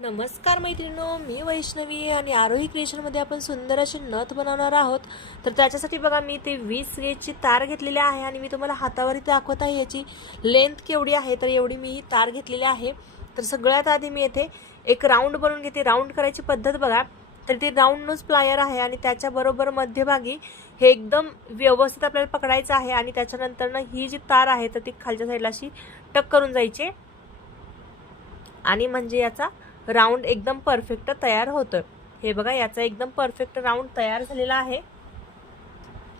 नमस्कार मैत्रिणींनो, मी वैष्णवी आणि आरोही क्रिएशनमध्ये आपण सुंदर अशी नथ बनवणार आहोत. तर त्याच्यासाठी बघा मी ते 20 गेजची तार घेतलेली आहे आणि मी तुम्हाला हातावरती दाखवत आहे याची लेंथ केवढी आहे. तर एवढी मी ही तार घेतलेली आहे. तर सगळ्यात आधी मी येथे एक राऊंड बनवून घेते. राऊंड करायची पद्धत बघा, तर ते राऊंड नोज प्लायर आहे आणि त्याच्याबरोबर मध्यभागी हे एकदम व्यवस्थित आपल्याला पकडायचं आहे आणि त्याच्यानंतर ही जी तार आहे तर ती खालच्या साईडला अशी टक करून जायची आणि म्हणजे याचा राऊंड एकदम परफेक्ट तयार होतोय. हे बघा, याचा एकदम परफेक्ट राऊंड तयार झालेला आहे.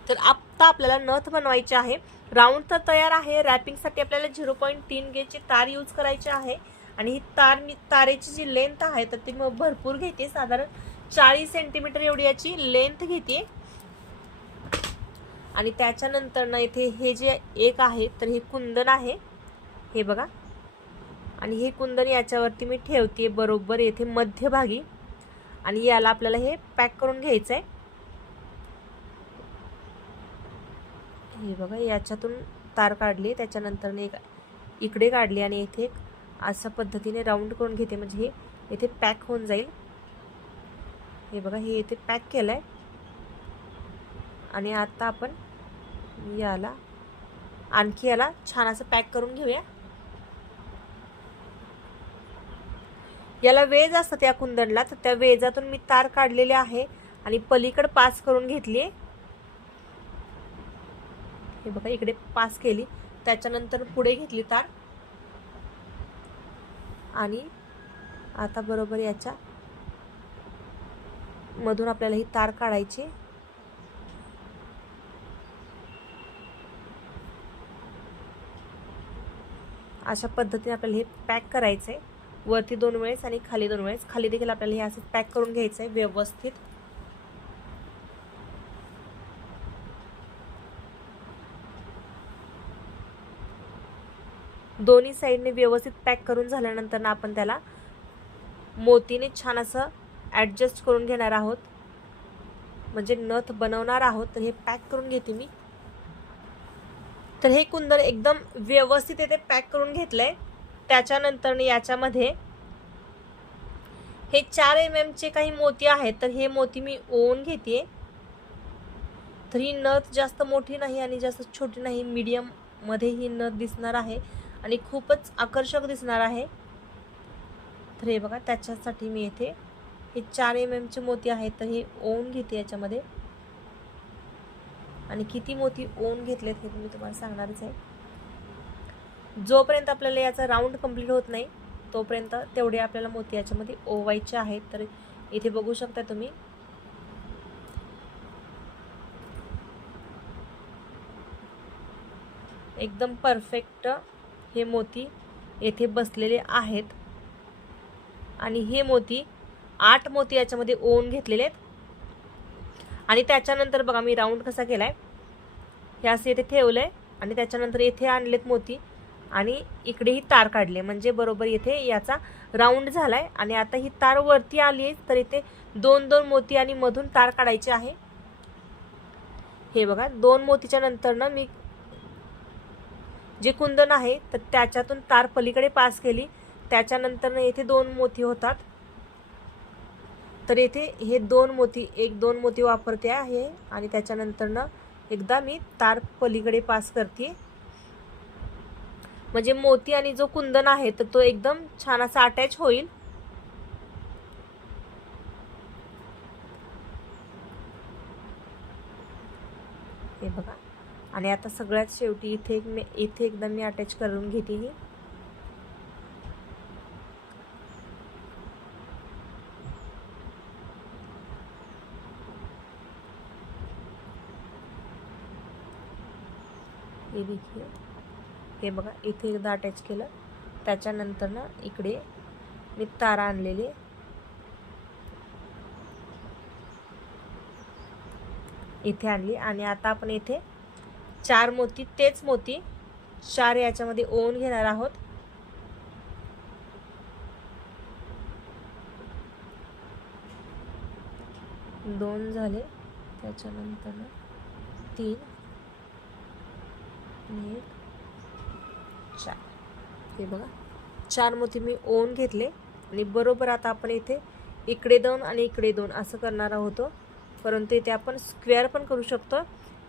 तर आता आपल्याला नथ बनवायची आहे. राऊंड तर तयार आहे. रॅपिंगसाठी आपल्याला 0.3 गेजची तार यूज करायची आहे आणि ही तारेची जी लेंथ आहे तर ती भरपूर घेते. साधारण 40 सेंटीमीटर एवढी याची लेंथ घेते. आणि त्याच्यानंतर ना इथे हे जे एक आहे तर हे कुंदन आहे, हे बघा, आणि हे कुंदन याच्यावरती मी ठेवते बरोबर येथे मध्यभागी आणि याला आपल्याला हे पॅक करून घ्यायचं आहे. हे बघा, याच्यातून तार काढली, त्याच्यानंतर एक इकडे काढली आणि इथे अशा पद्धतीने राऊंड करून घेते म्हणजे हे इथे पॅक होऊन जाईल. हे बघा, हे इथे पॅक केलं आहे आणि आता आपण याला आणखी याला छान असं पॅक करून घेऊया. याला वेज असतात त्या कुंदनला, तर त्या वेजातून मी तार काढलेली आहे आणि पलीकडे पास करून घेतली. हे बघा, इकडे पास केली, त्याच्यानंतर पुढे घेतली तार आणि आता बरोबर याच्या मधून आपल्याला ही तार काढायची. अशा पद्धतीने आपल्याला हे पॅक करायचंय, वरती 2 वेळेस आणि खाली 2 वेळेस. खाली देखील आपल्याला हे असं पॅक करून घ्यायचंय व्यवस्थित. दोन्ही साईडने व्यवस्थित पॅक करून झाल्यानंतर ना आपण त्याला मोतीने छान असं ॲडजस्ट करून घेणार आहोत, म्हणजे नथ बनवणार आहोत. तर हे पॅक करून घेते मी. तर हे कुंदन एकदम व्यवस्थित येथे पॅक करून घेतलंय. त्याच्यानंतर याच्यामध्ये हे 4 mm चे काही मोती आहेत, तर हे मोती मी ओवून घेते. तर ही नथ जास्त मोठी नाही आणि जास्त छोटी नाही, मीडियम मध्ये ही नथ दिसणार आहे आणि खूपच आकर्षक दिसणार आहे. तर हे बघा, त्याच्यासाठी मी येथे हे 4 mm चे मोती आहेत तर हे ओवून घेते याच्यामध्ये. आणि किती मोती ओवून घेतलेत हे मी तुम्हाला सांगणारच आहे. जोपर्यंत आपल्याला याचा राऊंड कंप्लीट होत नाही तोपर्यंत तेवढे आपल्याला मोती याच्यामध्ये ओवायचे आहेत. तर इथे बघू शकता तुम्ही, एकदम परफेक्ट हे मोती येथे बसलेले आहेत आणि हे मोती 8 मोती याच्यामध्ये ओवून घेतलेले आहेत. आणि त्याच्यानंतर बघा मी राऊंड कसा केलाय, हे असं इथे ठेवलंय आणि त्याच्यानंतर इथे आणलेत मोती आणि इकडेही तार काढले, म्हणजे बरोबर इथे याचा राऊंड झालाय. आणि आता ही तार वरती आली आहे तर इथे 2-2 मोती आणि मधून तार काढायचे आहे. हे बघा, 2 मोतीच्या नंतर ना मी जे कुंदन आहे तर त्याच्यातून तार पलीकडे पास केली. त्याच्यानंतर इथे 2 मोती होतात, तर इथे हे 2 मोती, 1-2 मोती वापरते आहे आणि त्याच्यानंतर एकदा मी तार पलीकडे पास करते, म्हणजे मोती आणि जो कुंदन आहे तर तो एकदम छान असा अटॅच होईल. हे बघा, आणि आता सगळ्यात शेवटी इथे एकदा मी अटॅच करून घेते. हे देखील, हे बघा, इथे एकदा अटॅच केलं, त्याच्यानंतर ना इकडे मी तारा आणलेली इथे आणली आणि आता आपण इथे 4 मोती, तेच मोती 4 याच्यामध्ये ओवून घेणार आहोत. दोन झाले, त्याच्यानंतर 3 आणि 1, 4. हे बघा, 4 मोती मी ओवून घेतले आणि बरोबर आता आपण इथे इकडे 2 आणि इकडे 2 असं करणार आहोत. परंतु इथे आपण स्क्वेअर पण करू शकतो.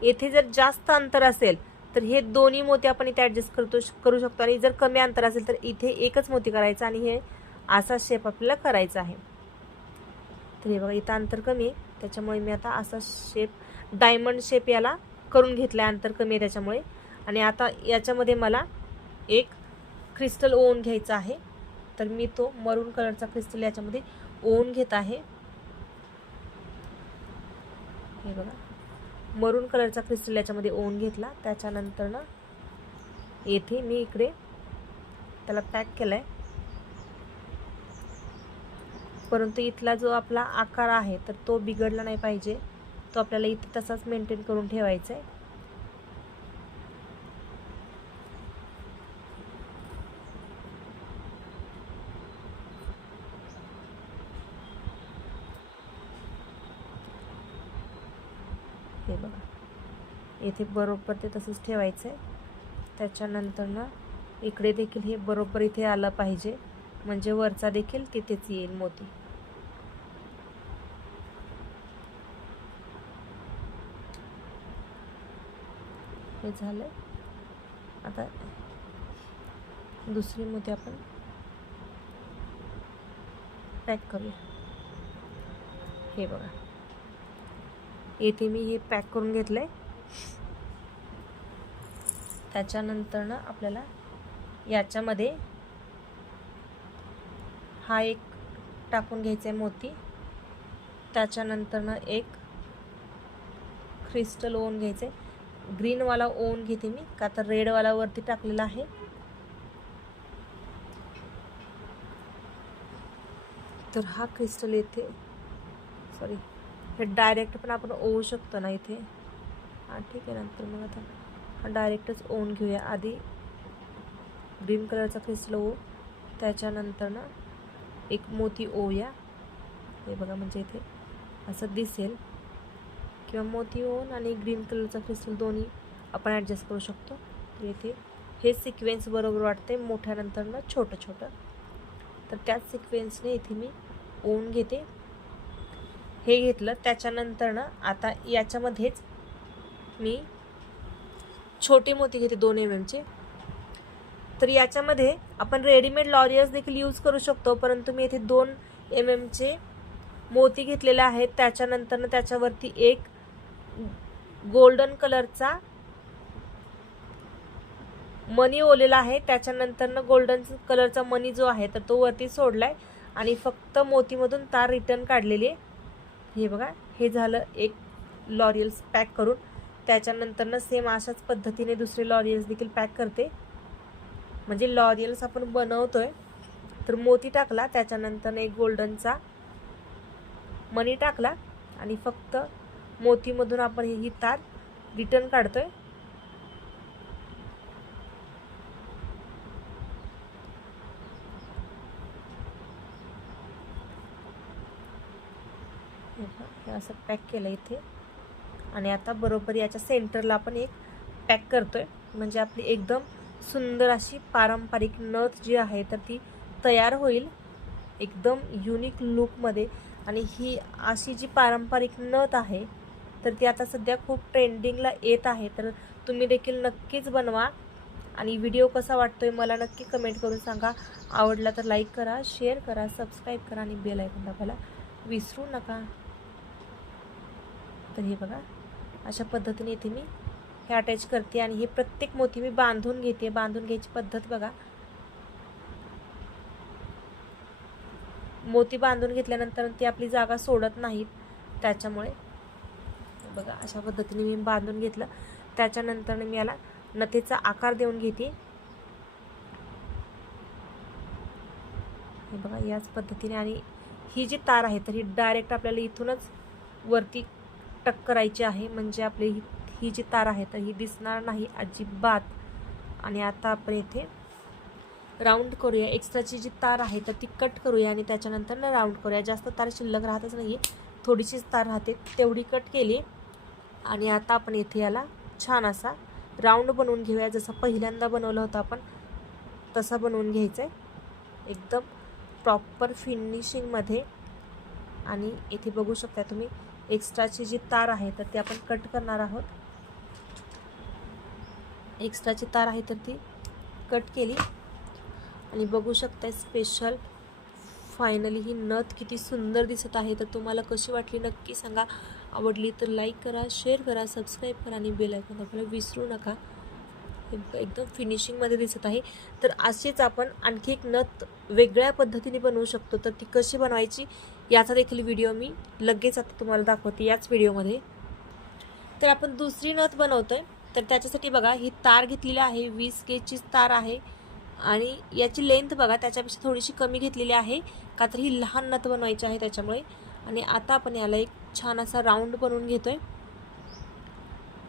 येथे जर जास्त अंतर असेल तर हे दोन्ही मोती आपण इथे ॲडजस्ट करू शकतो, आणि जर कमी अंतर असेल तर इथे एकच मोती करायचा आणि हे असा शेप आपल्याला करायचा आहे. तर हे बघा इथं अंतर कमी आहे, त्याच्यामुळे मी आता असा शेप डायमंड शेप याला करून घेतला आहे, अंतर कमी आहे त्याच्यामुळे. आणि आता याच्यामध्ये मला एक क्रिस्टल ओवून घ्यायचा आहे. तर मी तो मरून कलरचा क्रिस्टल याच्यामध्ये ओवून घेत आहे. हे बघा मरून कलरचा क्रिस्टल याच्यामध्ये ओवून घेतला. त्याच्यानंतर ना येथे मी इकडे त्याला पॅक केला आहे. परंतु इथला जो आपला आकार आहे तर तो बिघडला नाही पाहिजे, तो आपल्याला इथे तसाच मेंटेन करून ठेवायचा आहे. हे बघा इथे बरोबर ते तसंच ठेवायचं आहे. त्याच्यानंतर ना इकडे देखील हे बरोबर इथे आलं पाहिजे, म्हणजे वरचा देखील तिथेच येईल मोती. हे झालं. आता दुसरी मोती आपण पॅक करूया. हे बघा येथे मी हे पॅक करून घेतलंय. त्याच्यानंतर ना आपल्याला याच्यामध्ये हा एक टाकून घ्यायचा आहे मोती. त्याच्यानंतर ना एक क्रिस्टल ओवून घ्यायचं आहे. ग्रीनवाला ओवून घेते मी, का तर रेडवाला वरती टाकलेला आहे. तर हा क्रिस्टल येथे सॉरी हे डायरेक्ट पण आपण ओवू शकतो ना इथे. हां ठीक आहे. नंतर मग आता हा डायरेक्टच ओवून घेऊया. आधी ग्रीन कलरचा क्रिस्टल ओवू, त्याच्यानंतर ना एक मोती ओवूया. हे बघा म्हणजे इथे असं दिसेल, किंवा मोती ओवून आणि ग्रीन कलरचा क्रिस्टल दोन्ही आपण ॲडजस्ट करू शकतो. तर इथे हे सिक्वेन्स बरोबर वाटते, मोठ्यानंतर ना छोटं छोटं. तर त्याच सिक्वेन्सने इथे मी ओवून घेते. हे घेतलं. त्याच्यानंतर ना आता याच्यामध्येच मी छोटे मोती घेते 2 mm चे. तर याच्यामध्ये आपण रेडीमेड लॉरियल्स देखील यूज करू शकतो, परंतु मी इथे 2 mm चे मोती घेतलेले आहेत. त्याच्यानंतर ना त्याच्यावरती एक गोल्डन कलरचा मनी ओलेला आहे. त्याच्यानंतर ना गोल्डन कलरचा मनी जो आहे तर तो वरती सोडलाय आणि फक्त मोतीमधून तार रिटर्न काढलेली आहे. हे बघा हे झालं एक लॉरियल्स पॅक करून. त्याच्यानंतर ना सेम अशाच पद्धतीने दुसरे लॉरियल्स देखील पॅक करते. म्हणजे लॉरियल्स आपण बनवतोय तर मोती टाकला, त्याच्यानंतर एक गोल्डनचा मनी टाकला आणि फक्त मोतीमधून आपण ही तार रिटर्न काढतोय. हे असं पॅक केलं इथे. आणि आता बरोबर याच्या सेंटरला आपण एक पॅक करतोय, म्हणजे आपली एकदम सुंदर अशी पारंपरिक नथ जी आहे तर ती तयार होईल एकदम युनिक लुकमध्ये. आणि ही अशी जी पारंपरिक नथ आहे तर ती आता सध्या खूप ट्रेंडिंगला येत आहे. तर तुम्ही देखील नक्कीच बनवा आणि व्हिडिओ कसा वाटतोय मला नक्की कमेंट करून सांगा. आवडला तर लाईक करा, शेअर करा, सबस्क्राईब करा आणि बेल आयकॉन दाबायला विसरू नका. तर हे बघा अशा पद्धतीने इथे मी हे अटॅच करते आणि हे प्रत्येक मोती मी बांधून घेते. बांधून घ्यायची पद्धत बघा. मोती बांधून घेतल्यानंतर ती आपली जागा सोडत नाहीत, त्याच्यामुळे बघा अशा पद्धतीने मी बांधून घेतलं. त्याच्यानंतर मी याला नथीचा आकार देऊन घेते. हे बघा याच पद्धतीने. आणि ही जी तार आहे तर ही डायरेक्ट आपल्याला इथूनच वरती टक करायची आहे, म्हणजे आपली ही जी तार आहे तर ही दिसणार नाही अजिबात. आणि आता आपण इथे राऊंड करूया. एक्स्ट्राची जी तार आहे तर ती कट करूया आणि त्याच्यानंतर ना राऊंड करूया. जास्त तार शिल्लक राहतच नाही आहे, थोडीशीच तार राहते, तेवढी कट केली. आणि आता आपण इथे याला छान असा राऊंड बनवून घेऊया. जसं पहिल्यांदा बनवलं होतं आपण तसा बनवून घ्यायचं आहे. एकदम प्रॉपर फिनिशिंगमध्ये. आणि इथे बघू शकता तुम्ही एक्स्ट्राची जी तार आहे तर ती आपण कट करणार आहोत. एक्स्ट्राची तार आहे तर ती कट केली आणि बघू शकता स्पेशल फायनली ही नथ किती सुंदर दिसत आहे. तर तुम्हाला कशी वाटली नक्की सांगा. आवडली तर लाईक करा, शेअर करा, सबस्क्राईब करा आणि बेल आयकॉन दाबायला विसरू नका. एकदम फिनिशिंगमध्ये दिसत आहे. तर असेच आपण आणखी एक नथ वेगळ्या पद्धतीने बनवू शकतो. तर ती कशी बनवायची याचा देखील व्हिडिओ मी लगेच आता तुम्हाला दाखवते याच व्हिडिओमध्ये. तर आपण दुसरी नथ बनवतोय. तर त्याच्यासाठी बघा ही तार घेतलेली आहे, 20 गेजची तार आहे आणि याची लेंथ बघा त्याच्यापेक्षा थोडीशी कमी घेतलेली आहे का तर ही लहान नथ बनवायची आहे त्याच्यामुळे. आणि आता आपण याला एक छान असा राऊंड बनवून घेतोय.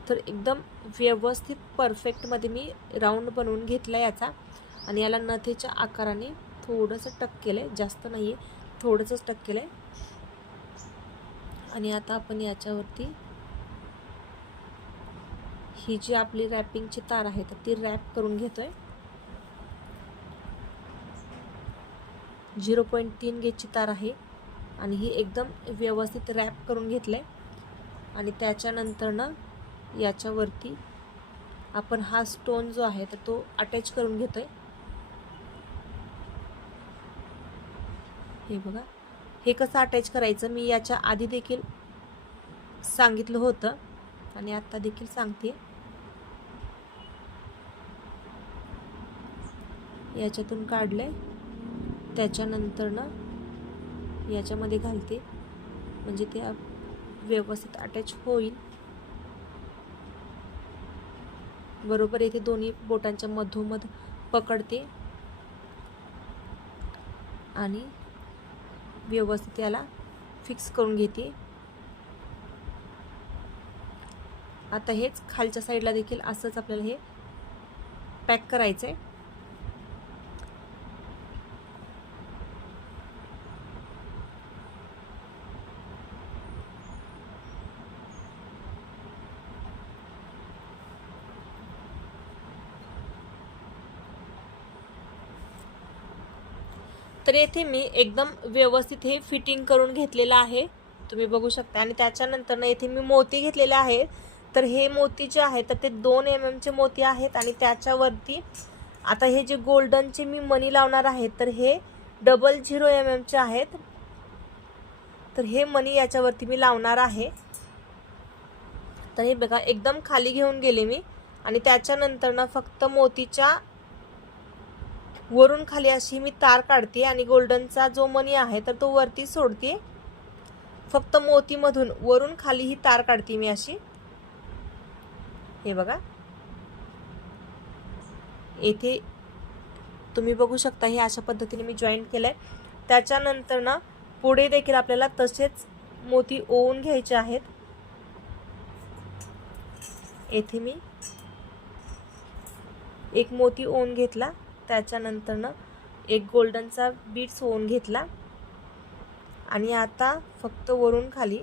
तर एकदम व्यवस्थित परफेक्टमध्ये मी राऊंड बनवून घेतला याचा आणि याला नथीच्या आकाराने थोडंसं टक केलं आहे, जास्त नाही आहे, थोडंसंच टक केलं आहे. आणि आता आपण याच्यावरती ही जी आपली रॅपिंगची तार आहे तर ती रॅप करून घेतोय. 0.3 गेजची तार आहे आणि ही एकदम व्यवस्थित रॅप करून घेतलं आहे. आणि त्याच्यानंतरनं याच्यावरती आपण हा स्टोन जो आहे तर तो अटॅच करून घेतोय. हे बघा हे कसं अटॅच करायचं मी याच्या आधी देखील सांगितलं होतं आणि आता देखील सांगते. याच्यातून काढलंय, त्याच्यानंतरनं याच्यामध्ये घालते म्हणजे ते व्यवस्थित अटॅच होईल. बरोबर इथे दोन्ही बोटांच्या मधोमध पकडते आणि व्यवस्थित याला फिक्स करून घेते. आता हेच खालच्या साईडला देखील असंच आपल्याला हे पॅक करायचं आहे. तर येथे मी एकदम व्यवस्थित हे फिटिंग करून घेतलेलं आहे, तुम्ही बघू शकता. आणि त्याच्यानंतर ना येथे मी मोती घेतलेले आहेत. तर हे मोती जे आहेत तर ते 2 mm चे मोती आहेत आणि त्याच्यावरती आता हे जे गोल्डनचे मी मणी लावणार आहे तर हे 00 mm चे आहेत. तर हे मणी याच्यावरती मी लावणार आहे. तर हे बघा एकदम खाली घेऊन गेले मी आणि त्याच्यानंतर ना फक्त मोतीच्या वरून खाली अशी मी तार काढते आणि गोल्डनचा जो मणी आहे तर तो वरती सोडते. फक्त मोतीमधून वरून खाली ही तार काढते मी अशी. हे बघा येथे तुम्ही बघू शकता हे अशा पद्धतीने मी जॉईंट केलंय. त्याच्यानंतर ना पुढे देखील आपल्याला तसेच मोती ओवून घ्यायचे आहेत. येथे मी एक मोती ओवून घेतला, त्याच्यानंतर ना एक गोल्डनचा बीड्स ओवून घेतला आणि आता फक्त वरून खाली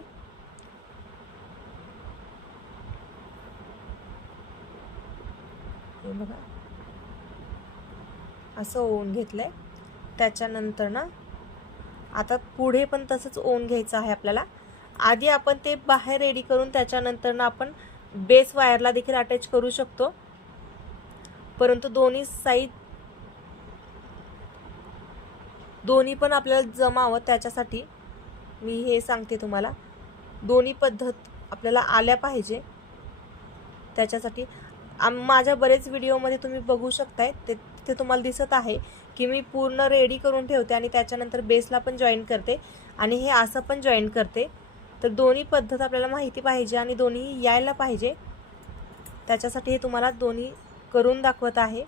हे बघा असं ओवून घेतलंय. त्याच्यानंतर ना आता पुढे पण तसंच ओवून घ्यायचं आहे आपल्याला. आधी आपण ते बाहेर रेडी करून त्याच्यानंतर ना आपण बेस वायरला देखील अटॅच करू शकतो, परंतु दोन्ही पण आपल्याला जमावं त्याच्यासाठी मी हे सांगते तुम्हाला. दोन्ही पद्धत आपल्याला आल्या पाहिजे त्याच्यासाठी. माझ्या बरेच व्हिडिओमध्ये तुम्ही बघू शकताय ते तुम्हाला दिसत आहे की मी पूर्ण रेडी करून ठेवते आणि त्याच्यानंतर बेसला पण जॉईन करते आणि हे असं पण जॉईन करते. तर दोन्ही पद्धत आपल्याला माहिती पाहिजे आणि दोन्ही यायला पाहिजे, त्याच्यासाठी हे तुम्हाला दोन्ही करून दाखवत आहे.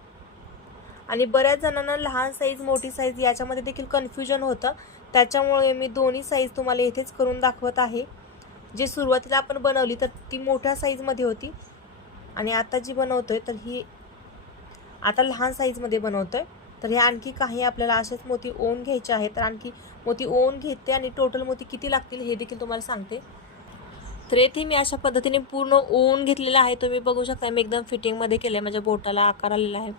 आणि बऱ्याच जणांना लहान साईज मोठी साईज याच्यामध्ये देखील कन्फ्युजन होतं, त्याच्यामुळे मी दोन्ही साईज तुम्हाला इथेच करून दाखवत आहे. जे सुरुवातीला आपण बनवली तर ती मोठ्या साईजमध्ये होती आणि आता जी बनवतोय तर ही आता लहान साईजमध्ये बनवतोय. तर हे आणखी काही आपल्याला असेच मोती ओवून घ्यायचे आहेत. तर आणखी मोती ओवून घेते आणि टोटल मोती किती लागतील हे देखील तुम्हाला सांगते. तर येथे मी अशा पद्धतीने पूर्ण ओवून घेतलेलं आहे. तुम्ही बघू शकता मी एकदम फिटिंगमध्ये केलं आहे, माझ्या बोटाला आकार आलेला आहे.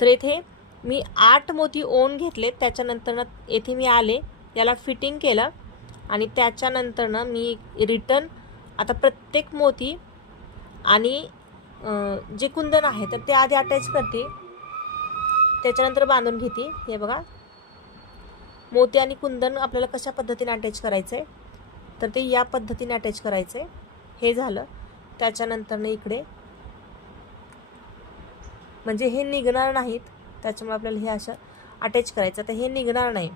तर येथे मी 8 मोती ओवून घेतले. त्याच्यानंतर येथे मी आले, याला फिटिंग केलं आणि त्याच्यानंतर मी रिटर्न आता प्रत्येक मोती आणि जे कुंदन आहे तर ते आधी अटॅच करते, त्याच्यानंतर बांधून घेते. हे बघा, मोती आणि कुंदन आपल्याला कशा पद्धतीने अटॅच करायचं आहे तर ते या पद्धतीने अटॅच करायचं आहे. हे झालं. त्याच्यानंतर इकडे म्हणजे हे निघणार नाहीत, त्याच्यामुळे आपल्याला हे असं अटॅच करायचं. तर हे निघणार नाही.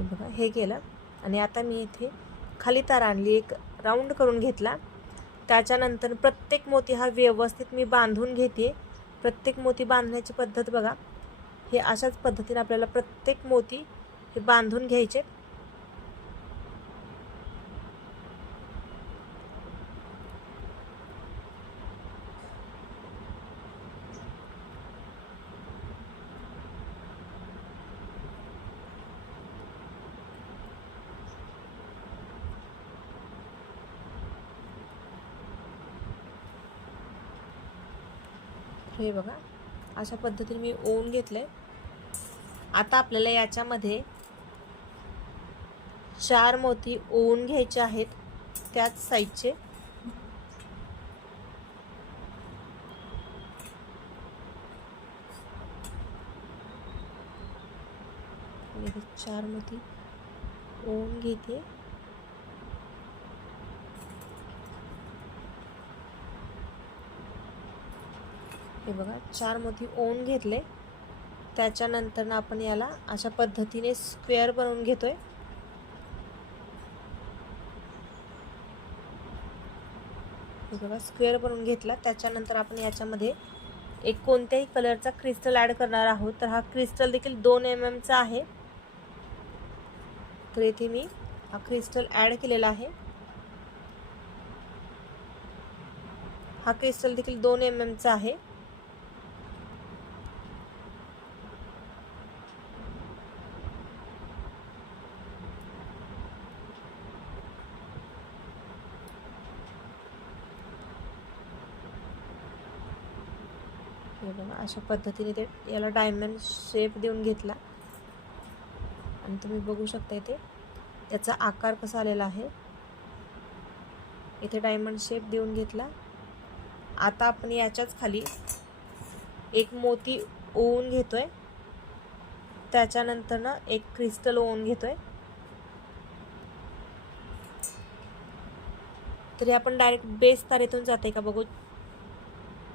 बघा, हे केलं आणि आता मी इथे खाली तार आणली, एक राऊंड करून घेतला. त्याच्यानंतर प्रत्येक मोती हा व्यवस्थित मी बांधून घेते. प्रत्येक मोती बांधण्याची पद्धत बघा, हे अशाच पद्धतीने आपल्याला प्रत्येक मोती हे बांधून घ्यायचे. हे बघा, अशा पद्धतीने मी ओवून घेतलंय. आता आपल्याला याच्यामध्ये 4 मोती ओवून घ्यायचे आहेत, त्याच साईजचे. मी 4 मोती ओवून घेते. हे बघा, 4 मोती ओवून घेतले. त्याच्यानंतर आपण याला अशा पद्धतीने स्क्वेअर बनवून घेतोय. हे बघा, स्क्वेअर बनवून घेतला. त्याच्यानंतर आपण याच्यामध्ये एक कोणत्याही कलरचा क्रिस्टल ॲड करणार आहोत. तर हा क्रिस्टल देखील 2 mm चा आहे. तर इथे मी हा क्रिस्टल ॲड केलेला आहे. हा क्रिस्टल देखील 2 mm चा आहे. हे बघा, अशा पद्धतीने ते याला डायमंड शेप देऊन घेतला आणि तुम्ही बघू शकता इथे त्याचा आकार कसा आलेला आहे. इथे डायमंड शेप देऊन घेतला. आता आपण याच्याच खाली एक मोती ओवून घेतोय. त्याच्यानंतर एक क्रिस्टल ओवून घेतोय. तर हे आपण डायरेक्ट बेस तारेतून जाते का बघू.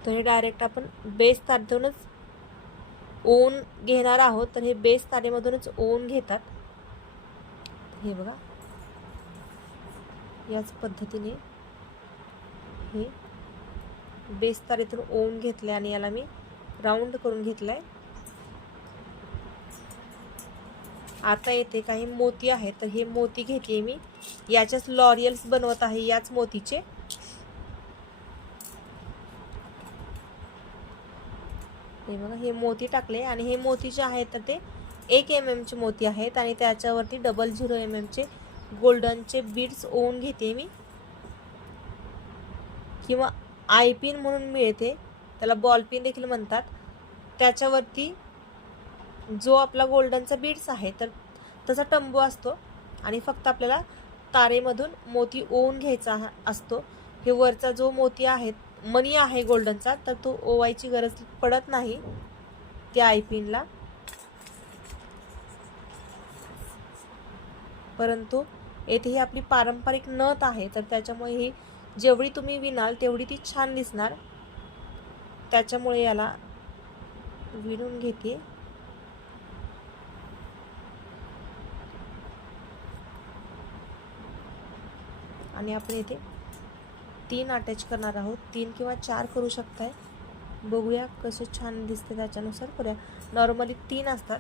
तर हे डायरेक्ट आपण बेस तारेतूनच ओवून घेणार आहोत. तर हे बेस तारेमधूनच ओवून घेतात. हे बघा, याच पद्धतीने हे बेस तारेतून ओवून घेतले आणि याला मी राऊंड करून घेतलाय. आता येथे काही मोती आहेत, तर हे मोती घेते मी. याच्याच लॉरियल्स बनवत आहे, याच मोतीचे. हे बघा, हे मोती टाकले आणि हे मोती जे आहेत तर ते 1 mm चे मोती आहेत आणि त्याच्यावरती 00 mm चे गोल्डनचे बीड्स ओवून घेते मी. किंवा आय पिन म्हणून मिळते, त्याला बॉल पिन देखील म्हणतात. त्याच्यावरती जो आपला गोल्डनचा बीड्स आहे तर तसा टंबू असतो आणि फक्त आपल्याला तारेमधून मोती ओवून घ्यायचा असतो. हे वरचा जो मोती आहे, मनी आहे गोल्डनचा, तर तो ओवायची गरज पडत नाही त्या आय पिनला. परंतु येथे ही आपली पारंपरिक नथ आहे, तर त्याच्यामुळे ही जेवढी तुम्ही विणाल तेवढी ती छान दिसणार. त्याच्यामुळे याला विणून घेते. आणि आपण इथे 3 अटॅच करणार आहोत. 3 किंवा 4 करू शकताय. बघूया कसं छान दिसते त्याच्यानुसार करूया. नॉर्मली 3 असतात.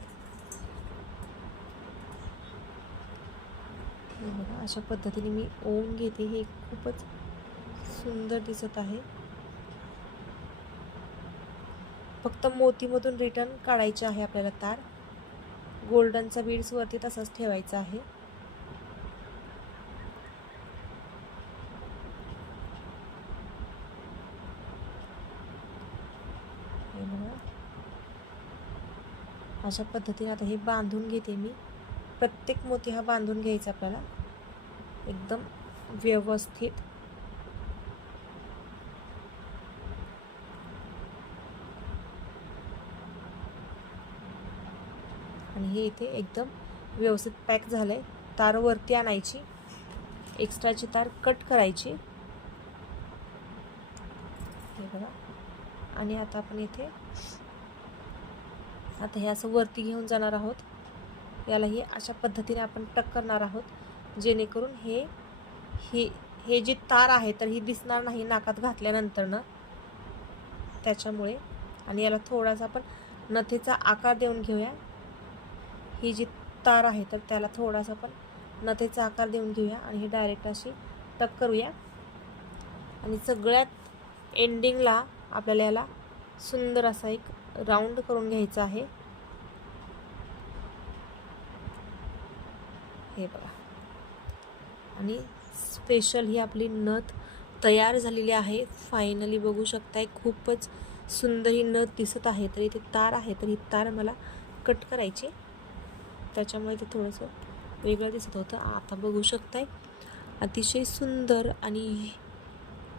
अशा पद्धतीने मी ओवून घेते. हे खूपच सुंदर दिसत आहे. फक्त मोतीमधून रिटर्न काढायचे आहे आपल्याला तार. गोल्डनचा बीड्स वरती तसाच ठेवायचा आहे. हे बघा, अशा पद्धतीने आता हे बांधून घेते मी. प्रत्येक मोती हा बांधून घ्यायचा आपल्याला एकदम व्यवस्थित. आणि हे इथे एकदम व्यवस्थित पॅक झालंय. तार वरती आणायची, एक्स्ट्राची तार कट करायची. हे बघा, आणि आता आपण इथे आता हे असं वरती घेऊन जाणार आहोत. यालाही अशा पद्धतीने आपण टक करणार आहोत, जेणेकरून हे जी तार आहे तर ही दिसणार नाही नाकात घातल्यानंतर ना, त्याच्यामुळे. आणि याला थोडासा आपण नथीचा आकार देऊन घेऊया. ही जी तार आहे तर त्याला थोडासा आपण नथीचा आकार देऊन घेऊया आणि ही डायरेक्ट अशी टक करूया. आणि सगळ्यात एंडिंगला आपल्याला याला सुंदर असा एक राऊंड करून घ्यायचा आहे. हे बघा, आणि स्पेशल ही आपली नथ तयार झालेली आहे. फायनली बघू शकताय, खूपच सुंदर ही नथ दिसत आहे. तर इथे तार आहे तर ही तार मला कट करायची, त्याच्यामुळे ते थोडंसं वेगळं दिसत होतं. आता बघू शकताय, अतिशय सुंदर आणि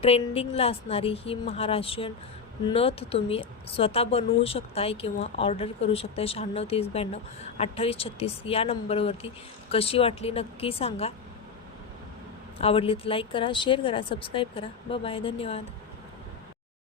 ट्रेंडिंगला असणारी ही महाराष्ट्रीयन नथ तुम्ही स्वतः बनवू शकताय किंवा ऑर्डर करू शकताय. 96 30 92 28 36 या नंबरवरती. कशी वाटली नक्की सांगा. आवडली तर लाईक करा, शेअर करा, सबस्क्राईब करा. बाय, धन्यवाद.